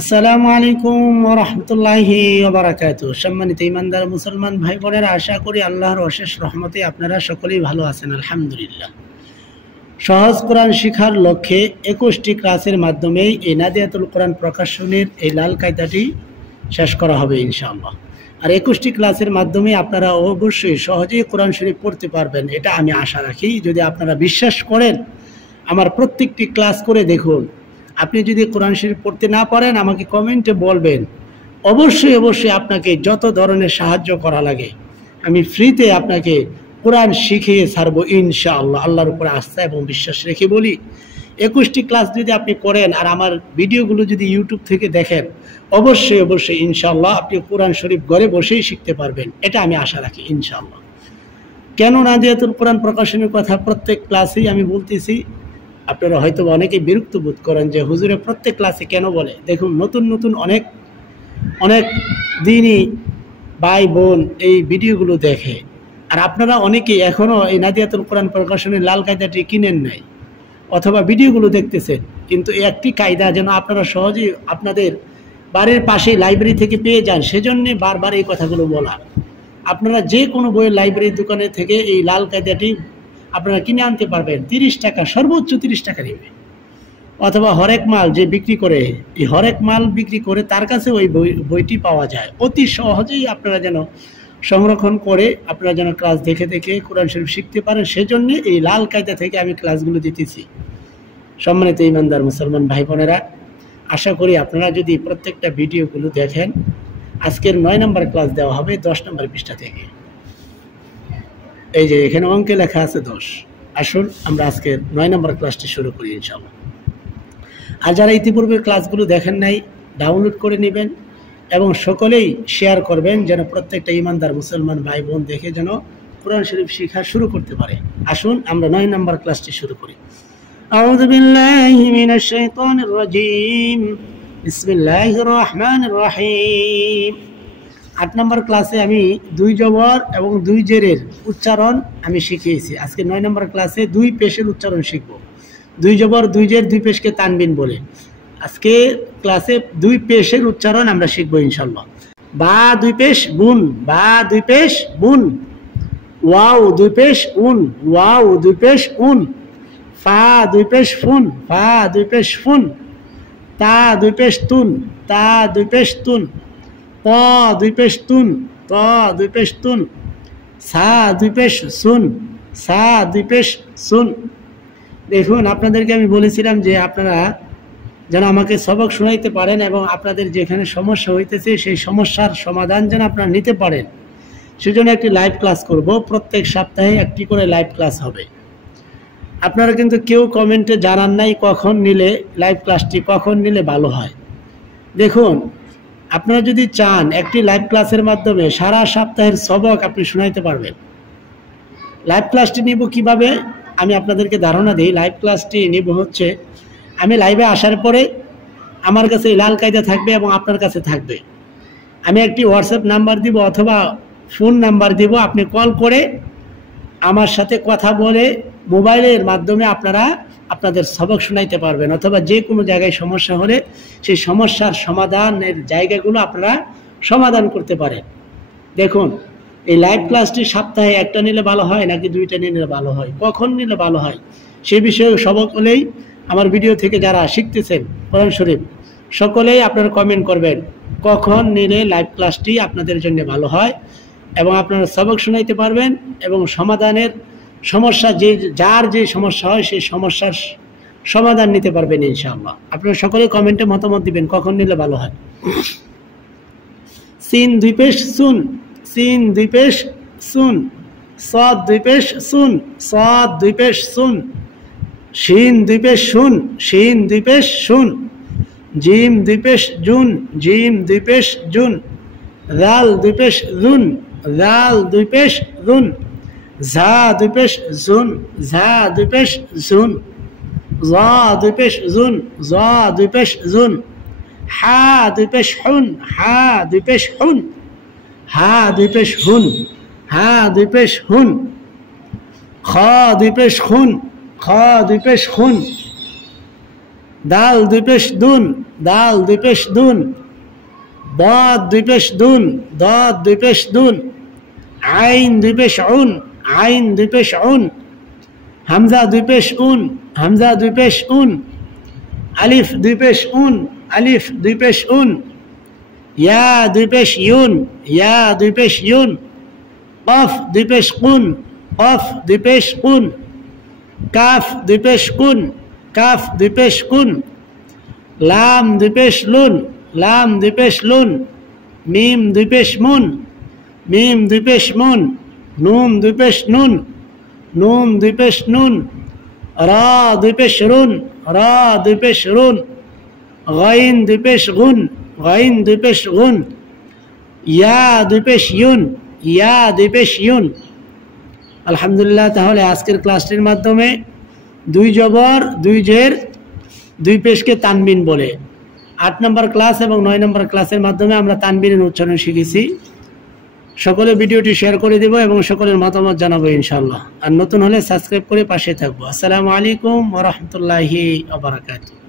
আসসালামু আলাইকুম ওয়া রাহমাতুল্লাহি ওয়া বারাকাতুহু। সম্মানিত ঈমানদার মুসলমান ভাই বোনেরা, আশা করি আল্লাহর অশেষ রহমতে আপনারা সকলেই ভালো আছেন। আলহামদুলিল্লাহ। সহজ কোরআন শিখার লক্ষ্যে 21টি ক্লাসের মাধ্যমে এই নাদিয়াতুল কোরআন প্রকাশনের এই লাল কায়দাটি শেষ করা হবে ইনশাআল্লাহ। আর 21টি ক্লাসের মাধ্যমে আপনারা অবশ্যই সহজেই কোরআন শরীফ পড়তে পারবেন, এটা আমি আশা রাখি। যদি আপনারা বিশ্বাস করেন, আমার প্রত্যেকটি ক্লাস করে দেখুন। আপনি যদি কোরআন শরীফ পড়তে না পারেন, আমাকে কমেন্টে বলবেন। অবশ্যই আপনাকে যত ধরনের সাহায্য করা লাগে আমি ফ্রিতে আপনাকে কোরআন শিখিয়ে ছাড়বো ইনশাআল্লাহ। আল্লাহর উপরে আস্থা এবং বিশ্বাস রেখে বলি, 21টি ক্লাস যদি আপনি করেন আর আমার ভিডিওগুলো যদি ইউটিউব থেকে দেখেন, অবশ্যই ইনশাআল্লাহ আপনি কোরআন শরীফ ঘরে বসেই শিখতে পারবেন, এটা আমি আশা রাখি ইনশাআল্লাহ। কেন নাদিয়াতুল কোরআন প্রকাশনের কথা প্রত্যেক ক্লাসেই আমি বলতেছি, আপনারা হয়তো অনেকেই বিরক্ত বোধ করেন যে হুজুরে প্রত্যেক ক্লাসে কেন বলে। দেখুন, নতুন অনেক দিনই ভাই বোন এই ভিডিওগুলো দেখে, আর আপনারা অনেকেই এখনও এই নাদিয়াতুল কোরআন প্রকাশনের লাল কায়দাটি কিনেন নাই অথবা ভিডিওগুলো দেখতেছেন, কিন্তু এই একটি কায়দা যেন আপনারা সহজেই আপনাদের বাড়ির পাশে লাইব্রেরি থেকে পেয়ে যান, সেজন্যে বারবার এই কথাগুলো বলা। আপনারা যে কোনো বইয়ের লাইব্রেরির দোকানে থেকে এই লাল কায়দাটি আপনারা কিনে আনতে পারবেন। 30 টাকা, সর্বোচ্চ 30 টাকা নেবে। অথবা হরেক মাল যে বিক্রি করে, এই হরেক মাল বিক্রি করে তার কাছে ওই বইটি পাওয়া যায়। অতি সহজেই আপনারা যেন সংরক্ষণ করে আপনারা যেন ক্লাস দেখে কোরআন শরীফ শিখতে পারেন, সেজন্য এই লাল কায়দা থেকে আমি ক্লাসগুলো দিতেছি। সম্মানিত ঈমানদার মুসলমান ভাই বোনেরা, আশা করি আপনারা যদি প্রত্যেকটা ভিডিওগুলো দেখেন, আজকের 9 নম্বর ক্লাস দেওয়া হবে 10 নম্বর পৃষ্ঠা থেকে। এই যে এখানে অঙ্কে লেখা আছে 10। আসুন আমরা আজকের 9 নম্বর ক্লাসটি শুরু করি ইনশাআল্লাহ। আর যারা ইতিপূর্বের ক্লাসগুলো দেখেন নাই, ডাউনলোড করে নেবেন এবং সকলেই শেয়ার করবেন, যেন প্রত্যেকটা ঈমানদার মুসলমান ভাই বোন দেখে যেন কোরআন শরীফ শিক্ষা শুরু করতে পারে। আসুন আমরা 9 নম্বর ক্লাসটি শুরু করি। আউযু বিল্লাহি মিনাশ শাইতানির রাজীম। বিসমিল্লাহির রহমানির রহিম। 8 নম্বর ক্লাসে আমি 2 জবর এবং 2 জেরের উচ্চারণ আমি শিখিয়েছি। আজকে 9 নম্বর ক্লাসে 2 পেশের উচ্চারণ শিখব। 2 জবর 2 জের 2 পেশকে তানবিন বলে আজকে ক্লাসে 2 পেশের উচ্চারণ আমরা শিখব ইনশাআল্লাহ। বা 2 পেশ বুন, বা 2 পেশ বুন। ওয়াও 2 পেশ উন, ওয়াও 2 পেশ উন। ফা 2 পেশ ফুন, ফা 2 পেশ ফুন। তা 2 পেশ তুন, তা 2 পেশ তুন। প 2 পেশ তুন, ত 2 পেশ তুন। সা 2 পেশ সুন, সা 2 পেশ সুন। দেখুন, আপনাদেরকে আমি বলেছিলাম যে আপনারা যেন আমাকে সবক শোনাইতে পারেন এবং আপনাদের যেখানে সমস্যা হইতেছে সেই সমস্যার সমাধান যেন আপনারা নিতে পারেন, সেজন্য একটি লাইভ ক্লাস করব। প্রত্যেক সপ্তাহে একটি করে লাইভ ক্লাস হবে। আপনারা কিন্তু কেউ কমেন্টে জানান নাই কখন নিলে লাইভ ক্লাসটি কখন নিলে ভালো হয়। দেখুন, আপনারা যদি চান একটি লাইভ ক্লাসের মাধ্যমে সারা সপ্তাহের সবক আপনি শোনাইতে পারবেন। লাইভ ক্লাসটি নিব কিভাবে আমি আপনাদেরকে ধারণা দিই। লাইভ ক্লাসটি নিব হচ্ছে, আমি লাইভে আসার পরে আমার কাছে লাল কায়দা থাকবে এবং আপনার কাছে থাকবে। আমি একটি হোয়াটসঅ্যাপ নাম্বার দিব অথবা ফোন নাম্বার দিব, আপনি কল করে আমার সাথে কথা বলে মোবাইলের মাধ্যমে আপনারা আপনাদের সবক শোনাইতে পারবেন, অথবা যে কোনো জায়গায় সমস্যা হলে সেই সমস্যার সমাধানের জায়গাগুলো আপনারা সমাধান করতে পারেন। দেখুন, এই লাইভ ক্লাসটি সপ্তাহে একটা নিলে ভালো হয় নাকি 2টা নিলে ভালো হয়, কখন নিলে ভালো হয়, সেই বিষয়ে সকলেই আমার ভিডিও থেকে যারা শিখতেছেন কোরআন শরীফ, সকলেই আপনারা কমেন্ট করবেন কখন নিলে লাইভ ক্লাসটি আপনাদের জন্য ভালো হয় এবং আপনারা সবক শোনাইতে পারবেন এবং সমাধানের সমস্যা যার যে সমস্যা হয় সেই সমস্যার সমাধান নিতে পারবেন ইনশাআল্লাহ। আপনারা সকলে কমেন্টে মতামত দিবেন কখন নিলে ভালো হয়। সিন 2 পেশ সুন, সিন 2 পেশ সুন। সাদ 2 পেশ সুন, সাদ 2 পেশ সুন। শিন 2 পেশ শুন, শিন 2 পেশ শুন। জিম 2 পেশ জুন, জিম 2 পেশ জুন। জাল 2 পেশ জুন, জাল 2 পেশ জুন। ঝা 2 পেশ জুন, ঝা 2 পেশ জুন। ঝা 2 পেশ জুন, ঝা 2 পেশ জুন। হা 2 পেশ হুন, হা 2 পেশ হুন। হা 2 পেশ হুন, হা 2 পেশ হুন। খ 2 পেশ খুন, খ 2 পেশ খুন। দাল দুই পেশ দুন, দাল দুই পেশ দুন, ضاد দুই পেশ দুন, ضاد দুই পেশ দুন, আইন দুই পেশ উন, আইন দুই পেশ উন, হামজা দুই পেশ উন, হামজা দুই পেশ উন, আলিফ দুই পেশ উন, আলিফ দুই পেশ উন, ইয়া দুই পেশ ইউন, ইয়া দুই পেশ ইউন, কফ দুই পেশ কুন, কফ দুই পেশ কুন, কাফ দুই পেশ কুন, কাফ দুই পেশ কুন, লাম দুই পেশ লুন, লাম দুই পেশ লুন, মিম দুই পেশ মুন, মিম দুই পেশ মুন, নুন দুই পেশ নুন, নুন দুই পেশ নুন, রা দুই পেশ রুন, রা দুই পেশ রুন, গাইন দুই পেশ গুন, গাইন দুই পেশ গুন, ইয়া দুই পেশ ইউন, ইয়া দুই পেশ ইউন। আলহামদুলিল্লাহ, তাহলে আজকের ক্লাসটির মাধ্যমে দুই জবর দুই জের দুই পেশকে তানবিন বলে 8 নম্বর ক্লাস এবং 9 নম্বর ক্লাসের মাধ্যমে আমরা তানবিনের উচ্চারণ শিখেছি। সকলে ভিডিওটি শেয়ার করে দেব এবং সকলের মতামত জানাবো ইনশাআল্লাহ। আর নতুন হলে সাবস্ক্রাইব করে পাশে থাকবো। আসসালামু আলাইকুম ওয়া রাহমাতুল্লাহি ওয়া বারাকাতুহু।